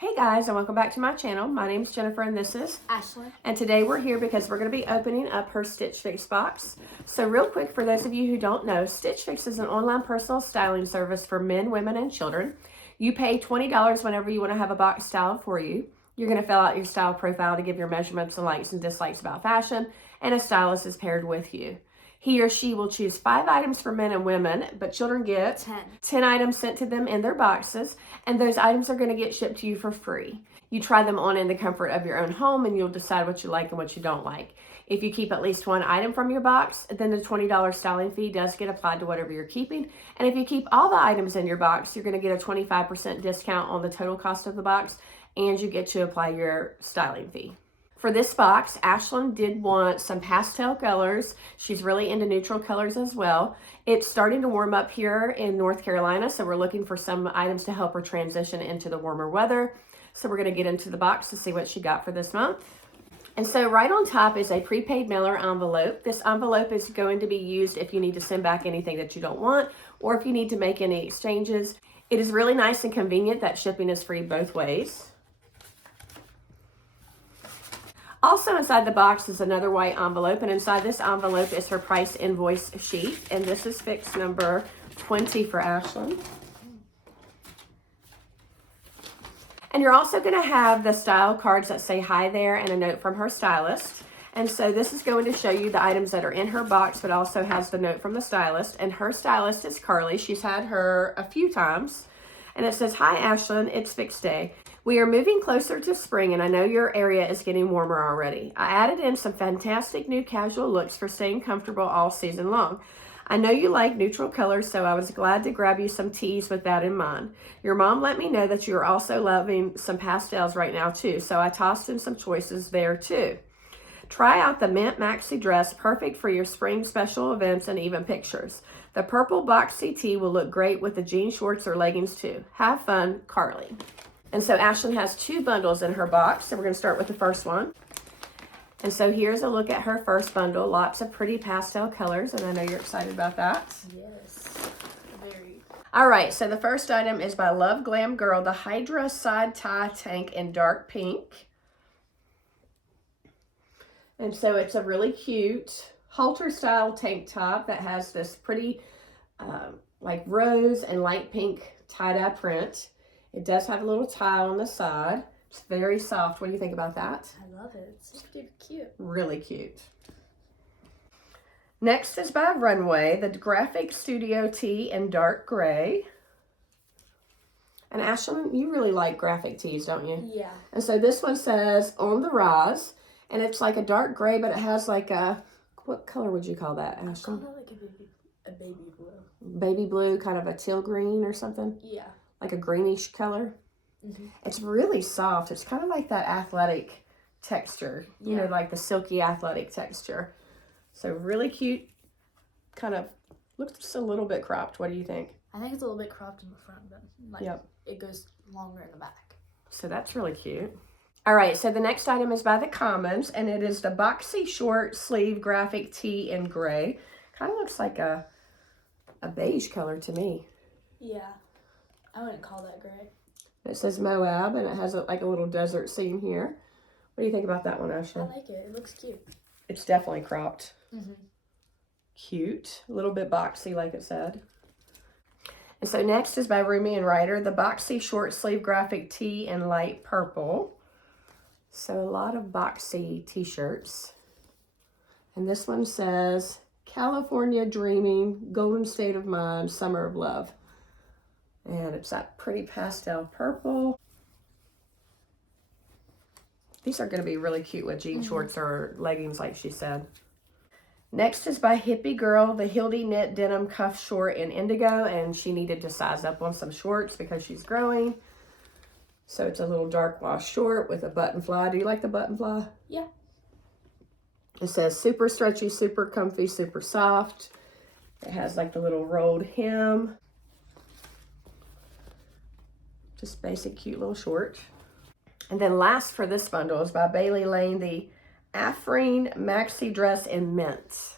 Hey guys, and welcome back to my channel. My name is Jennifer and this is Ashlynn. And today we're here because we're going to be opening up her Stitch Fix box. So real quick, for those of you who don't know, Stitch Fix is an online personal styling service for men, women, and children. You pay $20 whenever you want to have a box styled for you. You're going to fill out your style profile to give your measurements and likes and dislikes about fashion, and a stylist is paired with you. He or she will choose 5 items for men and women, but children get 10 items sent to them in their boxes, and those items are going to get shipped to you for free. You try them on in the comfort of your own home, and you'll decide what you like and what you don't like. If you keep at least 1 item from your box, then the $20 styling fee does get applied to whatever you're keeping. And if you keep all the items in your box, you're going to get a 25% discount on the total cost of the box, and you get to apply your styling fee. For this box, Ashlynn did want some pastel colors. She's really into neutral colors as well. It's starting to warm up here in North Carolina, so we're looking for some items to help her transition into the warmer weather. So we're going to get into the box to see what she got for this month. And so right on top is a prepaid mailer envelope. This envelope is going to be used if you need to send back anything that you don't want, or if you need to make any exchanges. It is really nice and convenient that shipping is free both ways. Also inside the box is another white envelope, and inside this envelope is her price invoice sheet, and this is fix number 20 for Ashlynn. And you're also going to have the style cards that say hi there and a note from her stylist. And so this is going to show you the items that are in her box, but also has the note from the stylist. And her stylist is Carly. She's had her a few times. And it says, "Hi Ashlynn, it's Fix Day. We are moving closer to spring, and I know your area is getting warmer already. I added in some fantastic new casual looks for staying comfortable all season long. I know you like neutral colors, so I was glad to grab you some tees with that in mind. Your mom let me know that you are also loving some pastels right now too, so I tossed in some choices there too. Try out the mint maxi dress, perfect for your spring special events and even pictures. The purple boxy tee will look great with the jean shorts or leggings too. Have fun, Carly." And so Ashlynn has 2 bundles in her box. So we're going to start with the first one. And so here's a look at her first bundle. Lots of pretty pastel colors, and I know you're excited about that. Yes, very. All right, so the first item is by Love Glam Girl, the Hydra side tie tank in dark pink. And so it's a really cute halter style tank top that has this pretty like rose and light pink tie-dye print. It does have a little tie on the side. It's very soft. What do you think about that? I love it. It's super cute. Really cute. Next is by Runway, the Graphic Studio Tee in dark gray. And Ashlynn, you really like graphic tees, don't you? Yeah. And so this one says "On the Rise," and it's like a dark gray, but it has like a, what color would you call that, Ashlynn? I call it like a baby blue. Baby blue, kind of a teal green or something? Yeah. Like a greenish color. Mm-hmm. It's really soft. It's kind of like that athletic texture, you know, like the silky athletic texture. So really cute. Kind of looks just a little bit cropped. What do you think? I think it's a little bit cropped in the front, but like it goes longer in the back. So that's really cute. All right, so the next item is by the Commons, and it is the Boxy short sleeve graphic tee in gray. Kind of looks like a beige color to me. Yeah. I wouldn't call that gray. It says Moab, and it has like a little desert scene here. What do you think about that one, Ashlynn? I like it. It looks cute. It's definitely cropped. Mm-hmm. Cute. A little bit boxy, like it said. And so next is by RUMI and RYDER, the Boxy short sleeve graphic tee in light purple. So a lot of boxy t-shirts. And this one says, "California Dreaming, Golden State of Mind, Summer of Love." And it's that pretty pastel purple. These are going to be really cute with jean shorts or leggings, like she said. Next is by Hippie Girl, the Hildie knit denim cuff short in indigo. And she needed to size up on some shorts because she's growing. So it's a little dark wash short with a button fly. Do you like the button fly? Yeah. It says super stretchy, super comfy, super soft. It has like the little rolled hem. Just basic, cute little short. And then last for this bundle is by Bailey Lane, the Aabreen Maxi dress in mint.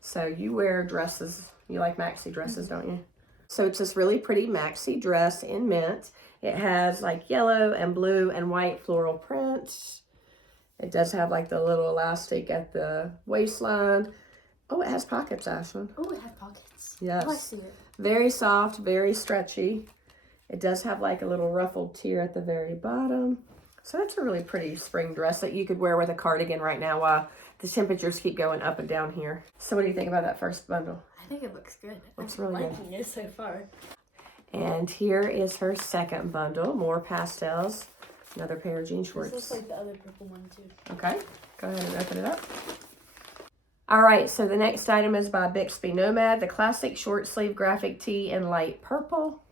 So you wear dresses. You like maxi dresses, don't you? So it's this really pretty maxi dress in mint. It has like yellow and blue and white floral prints. It does have like the little elastic at the waistline. Oh, it has pockets, Ashlynn. Oh, it has pockets. Yes. Oh, I see it. Very soft, very stretchy. It does have like a little ruffled tier at the very bottom. So that's a really pretty spring dress that you could wear with a cardigan right now while the temperatures keep going up and down here. So what do you think about that first bundle? I think it looks good. Looks I'm really liking it so far. And here is her second bundle, more pastels. Another pair of jean shorts. This looks like the other purple one too. Okay, go ahead and open it up. All right, so the next item is by Bixby Nomad, the classic short sleeve graphic tee in light purple.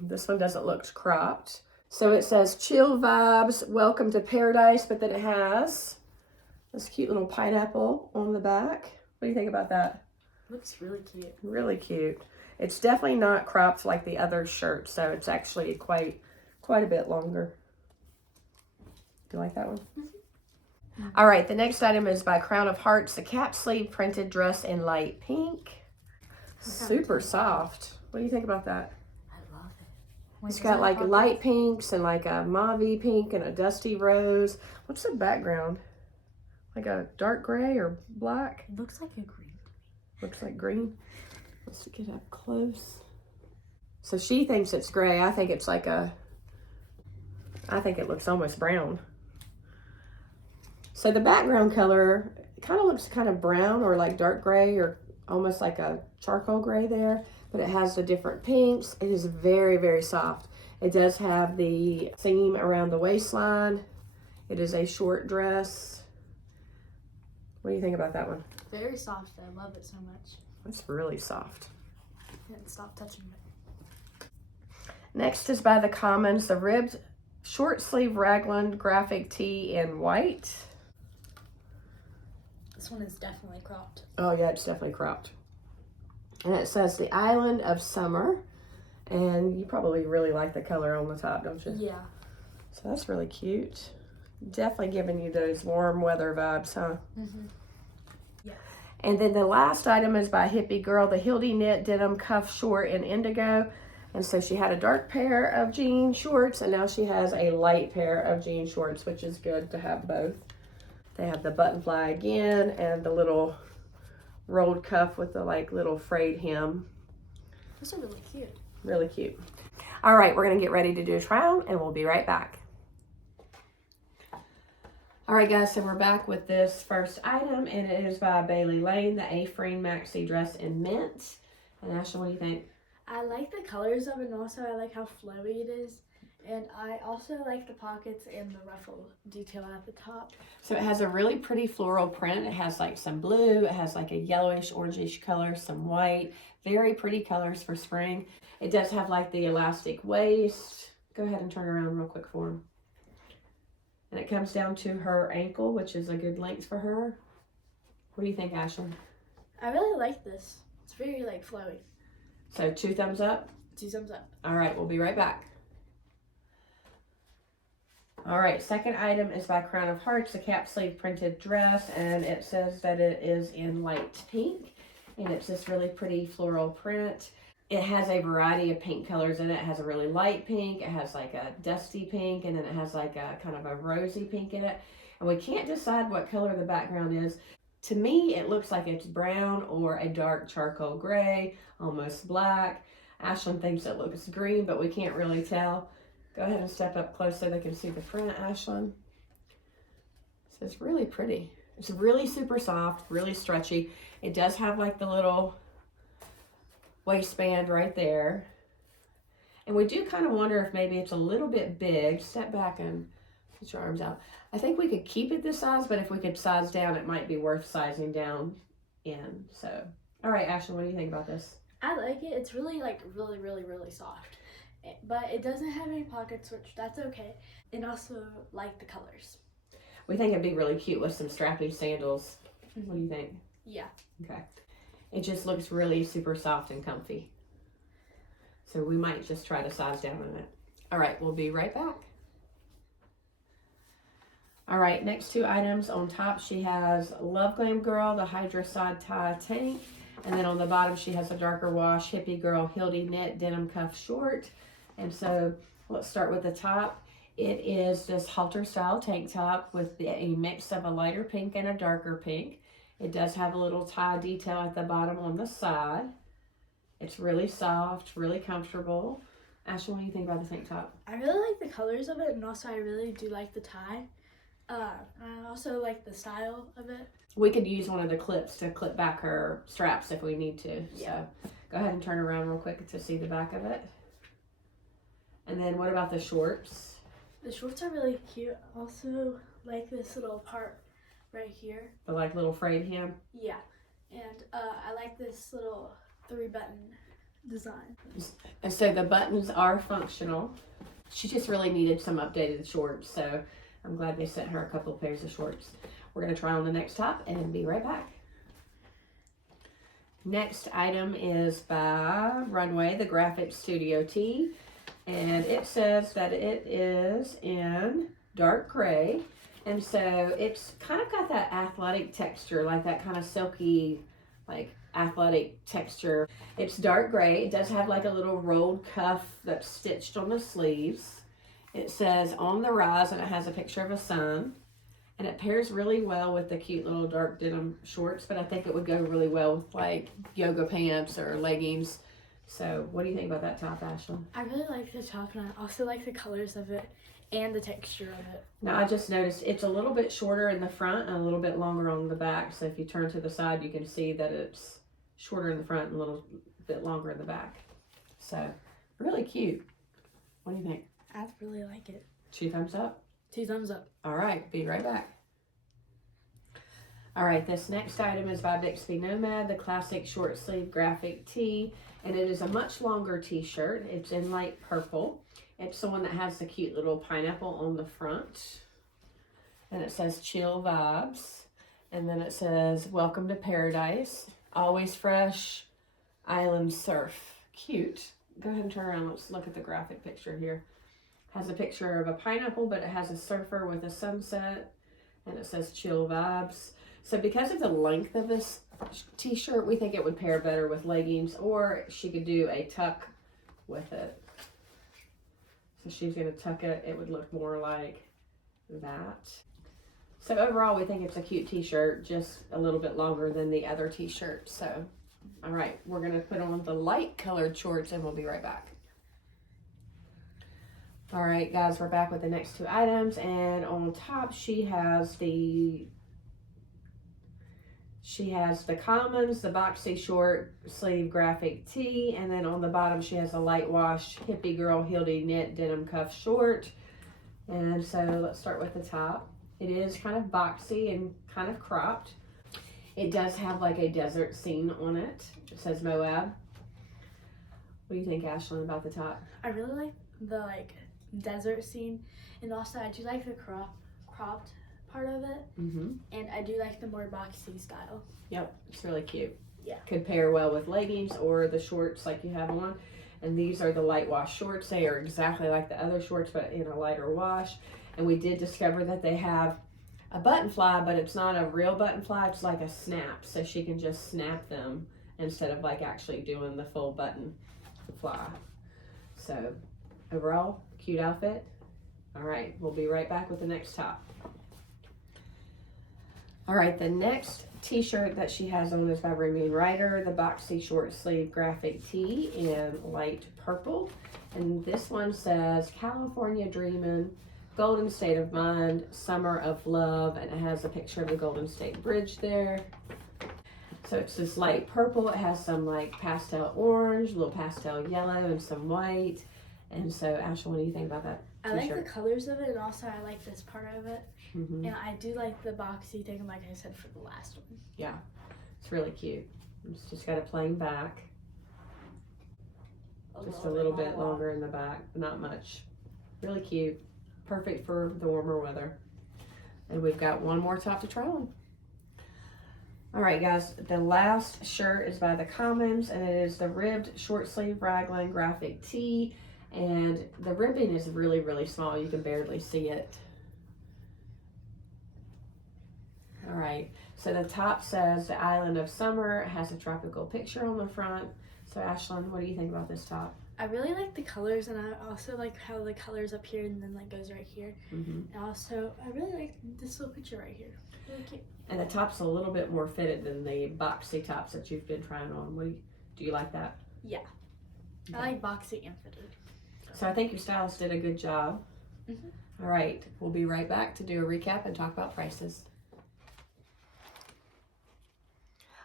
This one doesn't look cropped. So it says chill vibes, welcome to paradise, but then it has this cute little pineapple on the back. What do you think about that? Looks really cute. Really cute. It's definitely not cropped like the other shirt, so it's actually quite a bit longer. Do you like that one? Mm-hmm. All right, the next item is by Crown of Hearts, the cap sleeve printed dress in light pink. Super soft. What do you think about that? I love it. It's got like light pinks and like a mauve pink and a dusty rose. What's the background? Like a dark gray or black? It looks like a green. Looks like green. Let's get up close. So she thinks it's gray. I think it's like I think it looks almost brown. So the background color kind of looks kind of brown or like dark gray or almost like a charcoal gray there, but it has the different pinks. It is very, very soft. It does have the seam around the waistline. It is a short dress. What do you think about that one? Very soft. I love it so much. It's really soft. And stop touching it. Next is by the Commons, the ribbed short sleeve Raglan graphic tee in white. This one is definitely cropped. Oh yeah, it's definitely cropped. And it says the Island of Summer. And you probably really like the color on the top, don't you? Yeah. So that's really cute. Definitely giving you those warm weather vibes, huh? Mm-hmm. Yeah. And then the last item is by Hippie Girl, the Hildie knit denim cuff short in indigo. And so she had a dark pair of jean shorts, and now she has a light pair of jean shorts, which is good to have both. They have the button fly again and the little rolled cuff with the like little frayed hem. Those are really cute. Really cute. All right, we're gonna get ready to do a try on and we'll be right back. All right guys, so we're back with this first item and it is by Bailey Lane, the Aabreen Maxi dress in mint. And Ashlynn, what do you think? I like the colors of it and also I like how flowy it is. And I also like the pockets and the ruffle detail at the top. So it has a really pretty floral print. It has like some blue, it has like a yellowish, orangish color, some white. Very pretty colors for spring. It does have like the elastic waist. Go ahead and turn around real quick for him. And it comes down to her ankle, which is a good length for her. What do you think, Ashlynn? I really like this. It's very like flowy. So 2 thumbs up? 2 thumbs up. All right, we'll be right back. All right, second item is by Crown of Hearts, a cap sleeve printed dress, and it says that it is in light pink, and it's this really pretty floral print. It has a variety of pink colors in it. It has a really light pink, it has like a dusty pink, and then it has like a kind of a rosy pink in it. And we can't decide what color the background is. To me, it looks like it's brown or a dark charcoal gray, almost black. Ashlynn thinks it looks green, but we can't really tell. Go ahead and step up close so they can see the print, Ashlynn. So it's really pretty. It's really super soft, really stretchy. It does have like the little waistband right there. And we do kind of wonder if maybe it's a little bit big. Step back and put your arms out. I think we could keep it this size, but if we could size down, it might be worth sizing down in. So, all right, Ashlynn, what do you think about this? I like it. It's really like really soft. But it doesn't have any pockets, which that's okay. And also like the colors. We think it'd be really cute with some strappy sandals. What do you think? Yeah. Okay. It just looks really super soft and comfy. So we might just try to size down on it. All right, we'll be right back. All right, next 2 items. On top, she has Love Glam Girl, the Hydra side tie tank. And then on the bottom, she has a darker wash, Hippie Girl Hildie knit denim cuff short. And so let's start with the top. It is this halter style tank top with a mix of a lighter pink and a darker pink. It does have a little tie detail at the bottom on the side. It's really soft, really comfortable. Ashlynn, what do you think about the tank top? I really like the colors of it, and also I really do like the tie. I also like the style of it. We could use one of the clips to clip back her straps if we need to. Yeah. So go ahead and turn around real quick to see the back of it. And then what about the shorts? The shorts are really cute. Also like this little part right here. The like little frayed hem? Yeah. And I like this little 3-button design. And so the buttons are functional. She just really needed some updated shorts, so I'm glad they sent her a couple of pairs of shorts. We're going to try on the next top and be right back. Next item is by Runway, the Graphic Studio Tee. And it says that it is in dark gray. And so it's kind of got that athletic texture, like that kind of silky, like athletic texture. It's dark gray. It does have like a little rolled cuff that's stitched on the sleeves. It says on the rise, and it has a picture of a sun. And it pairs really well with the cute little dark denim shorts, but I think it would go really well with like yoga pants or leggings. So what do you think about that top, Ashlynn? I really like the top, and I also like the colors of it and the texture of it. Now I just noticed it's a little bit shorter in the front and a little bit longer on the back. So if you turn to the side, you can see that it's shorter in the front and a little bit longer in the back. So really cute. What do you think? I really like it. 2 thumbs up? 2 thumbs up. All right, be right back. All right, this next item is by Bixby Nomad, the classic short sleeve graphic tee, and it is a much longer t-shirt. It's in light purple. It's the one that has the cute little pineapple on the front, and it says chill vibes, and then it says welcome to paradise, always fresh, island surf. Cute. Go ahead and turn around. Let's look at the graphic picture here. Has a picture of a pineapple, but it has a surfer with a sunset, and it says chill vibes. So because of the length of this t-shirt, we think it would pair better with leggings, or she could do a tuck with it. So she's going to tuck it. It would look more like that. So overall, we think it's a cute t-shirt, just a little bit longer than the other t-shirt. So, all right, we're going to put on the light colored shorts, and we'll be right back. All right, guys, we're back with the next 2 items, and on top she has the Commons, the Boxy short sleeve graphic tee, and then on the bottom she has a light wash Hippie Girl Hildie knit denim cuff short. And so let's start with the top. It is kind of boxy and kind of cropped. It does have like a desert scene on it. It says Moab. What do you think, Ashlynn, about the top? I really like the desert scene, and also I do like the cropped part of it, and I do like the more boxy style. Yep, it's really cute. Yeah. Could pair well with leggings or the shorts like you have on. And these are the light wash shorts. They are exactly like the other shorts, but in a lighter wash. And we did discover that they have a button fly, but it's not a real button fly. It's like a snap, so she can just snap them instead of like actually doing the full button fly. So overall, cute outfit. All right, we'll be right back with the next top. All right, the next t-shirt that she has on is by RUMI and RYDER, the Boxy short sleeve graphic tee in light purple. And this one says California Dreamin', Golden State of Mind, Summer of Love, and it has a picture of the Golden State Bridge there. So it's this light purple. It has some like pastel orange, a little pastel yellow, and some white. And so, Ashlynn, what do you think about that I t-shirt? like the colors of it, and also I like this part of it. Mm-hmm. And I do like the boxy thing, like I said for the last one. Yeah, it's really cute. It's just got a plain back. Just a little bit longer in the back, but not much. Really cute. Perfect for the warmer weather. And we've got one more top to try on. All right, guys, the last shirt is by the Commons, and it is the ribbed short sleeve Raglan graphic tee. And the ribbing is really, really small. You can barely see it. All right, so the top says the Island of Summer. It has a tropical picture on the front. So Ashlynn, what do you think about this top? I really like the colors, and I also like how the colors up here and then like goes right here. And also, I really like this little picture right here. Really cute. And the top's a little bit more fitted than the boxy tops that you've been trying on. Do you like that? Yeah, I like boxy and fitted. So I think your stylist did a good job. All right, we'll be right back to do a recap and talk about prices.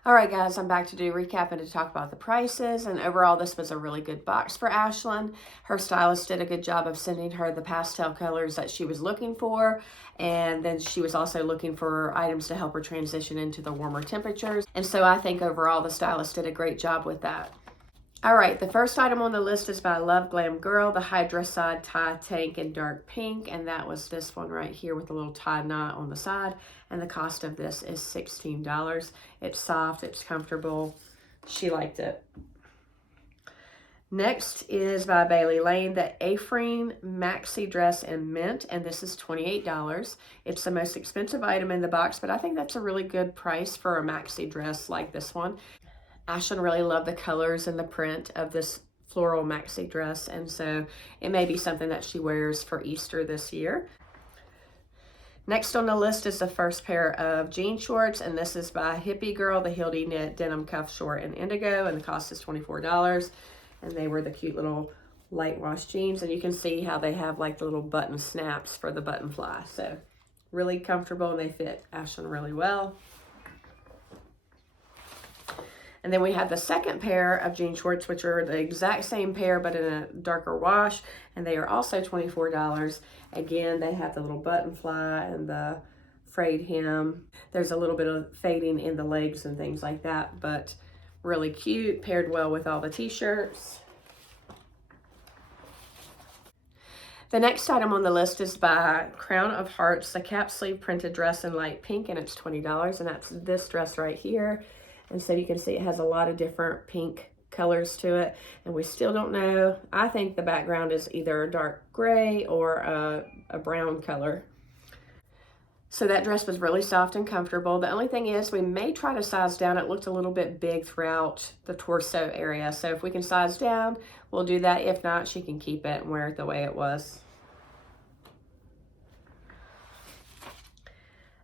All right, guys, I'm back to do a recap and to talk about the prices. And overall, this was a really good box for Ashlynn. Her stylist did a good job of sending her the pastel colors that she was looking for. And then she was also looking for items to help her transition into the warmer temperatures. And so I think overall, the stylist did a great job with that. All right, the first item on the list is by Love Glam Girl, the Hydra side tie tank in dark pink. And that was this one right here with a little tie knot on the side. And the cost of this is $16. It's soft, it's comfortable. She liked it. Next is by Bailey Lane, the Aabreen Maxi dress in mint, and this is $28. It's the most expensive item in the box, but I think that's a really good price for a maxi dress like this one. Ashlynn really loved the colors and the print of this floral maxi dress, and so it may be something that she wears for Easter this year. Next on the list is the first pair of jean shorts, and this is by Hippie Girl, the Hildie knit denim cuff short in indigo, and the cost is $24. And they were the cute little light wash jeans, and you can see how they have like the little button snaps for the button fly. So really comfortable, and they fit Ashlynn really well. And then we have the second pair of jean shorts, which are the exact same pair, but in a darker wash. And they are also $24. Again, they have the little button fly and the frayed hem. There's a little bit of fading in the legs and things like that, but really cute, paired well with all the t-shirts. The next item on the list is by Crown of Hearts, the cap sleeve printed dress in light pink, and it's $20. And that's this dress right here. And so you can see it has a lot of different pink colors to it. And we still don't know. I think the background is either a dark gray or a brown color. So that dress was really soft and comfortable. The only thing is we may try to size down. It looked a little bit big throughout the torso area. So if we can size down, we'll do that. If not, she can keep it and wear it the way it was.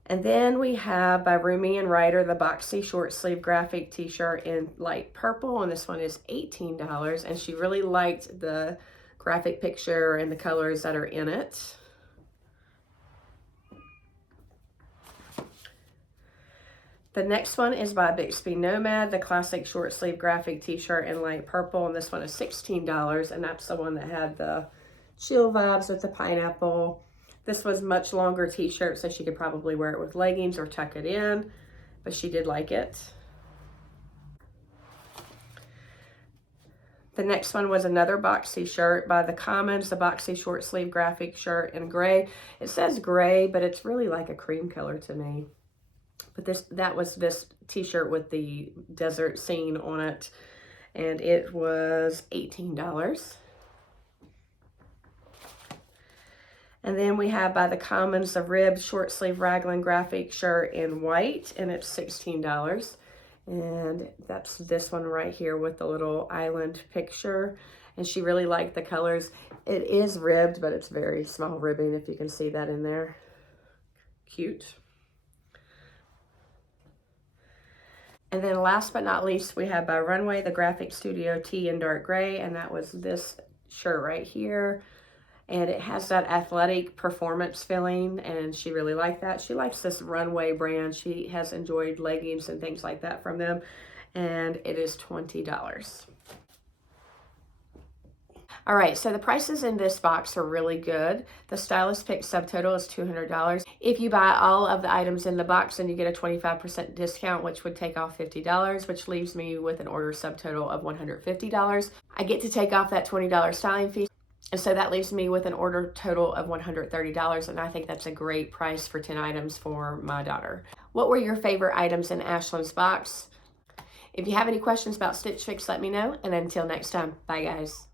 And then we have by RUMI and RYDER, the Boxy short sleeve graphic t-shirt in light purple. And this one is $18. And she really liked the graphic picture and the colors that are in it. The next one is by Bixby Nomad, the classic short sleeve graphic t-shirt in light purple. And this one is $16. And that's the one that had the chill vibes with the pineapple. This was much longer t-shirt, so she could probably wear it with leggings or tuck it in, but she did like it. The next one was another Boxy shirt by The Commons, the Boxy short sleeve graphic shirt in gray. It says gray, but it's really like a cream color to me. But that was this t-shirt with the desert scene on it, and it was $18. And then we have by The Commons, the ribbed short sleeve Raglan graphic shirt in white, and it's $16. And that's this one right here with the little island picture. And she really liked the colors. It is ribbed, but it's very small ribbing, if you can see that in there. Cute. And then last but not least, we have by Runway, the graphic studio tee in dark gray, and that was this shirt right here. And it has that athletic performance feeling, and she really liked that. She likes this Runway brand. She has enjoyed leggings and things like that from them, and it is $20. All right, so the prices in this box are really good. The stylist pick subtotal is $200. If you buy all of the items in the box, then you get a 25% discount, which would take off $50, which leaves me with an order subtotal of $150. I get to take off that $20 styling fee. And so that leaves me with an order total of $130, and I think that's a great price for 10 items for my daughter. What were your favorite items in Ashlynn's box? If you have any questions about Stitch Fix, let me know. And until next time, bye guys.